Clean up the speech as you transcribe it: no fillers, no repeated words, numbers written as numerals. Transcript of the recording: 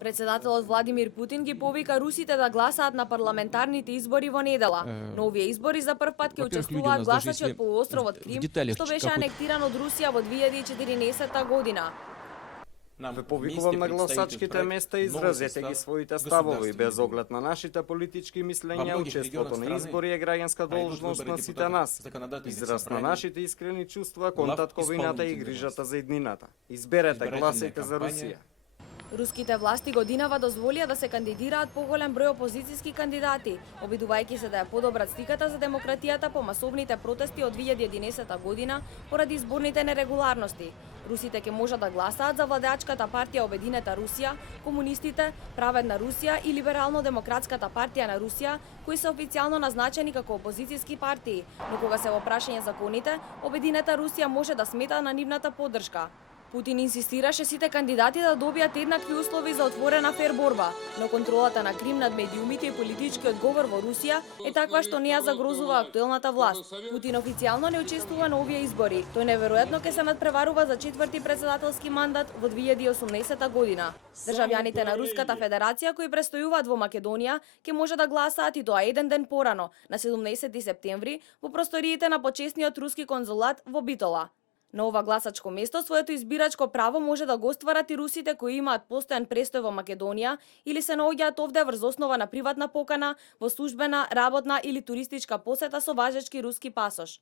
Председателот Владимир Путин ги повика русите да гласаат на парламентарните избори во недела. На овие избори за прв пат ќе Во-первых, люди у учествуваат нас даже гласачи если од полуостровот в Крим, деталях што беше какой-то- анектиран од Русија во 2014 година. Ве повикувам на гласачките места и изразете ги своите ставови, без оглед на нашите политички мислења, учеството на избори е граѓанска должност на сите нас. Израз на нашите искрени чувства кон татковината и грижата за иднината. Изберете, гласајте за Русија. Руските власти годинава дозволија да се кандидираат поголем број опозицијски кандидати, обидувајќи се да ја подобрат сликата за демократијата по масовните протести од 2011 година поради изборните нерегуларности. Русите ќе можат да гласаат за владеачката партија Обединета Русија, комунистите, Праведна Русија и Либерално-демократската партија на Русија, кои се официјално назначени како опозицијски партии, но кога се во прашање законите, Обединета Русија може да смета на нивната поддршка. Путин инсистираше сите кандидати да добијат еднакви услови за отворена фер борба, но контролата на Крим над медиумите и политичкиот говор во Русија е таква што не ја загрозува актуелната власт. Путин официјално не учествува на овие избори. Тој неверојатно ќе се надпреварува за четврти председателски мандат во 2018 година. Државјаните на Руската Федерација кои престојуваат во Македонија ќе може да гласаат и тоа еден ден порано, на 17 септември, во просториите на почесниот руски конзулат во Битола. На ова гласачко место своето избирачко право може да го остварат и русите кои имаат постојан престој во Македонија или се наоѓаат овде врз основа на приватна покана, во службена, работна или туристичка посета со важечки руски пасош.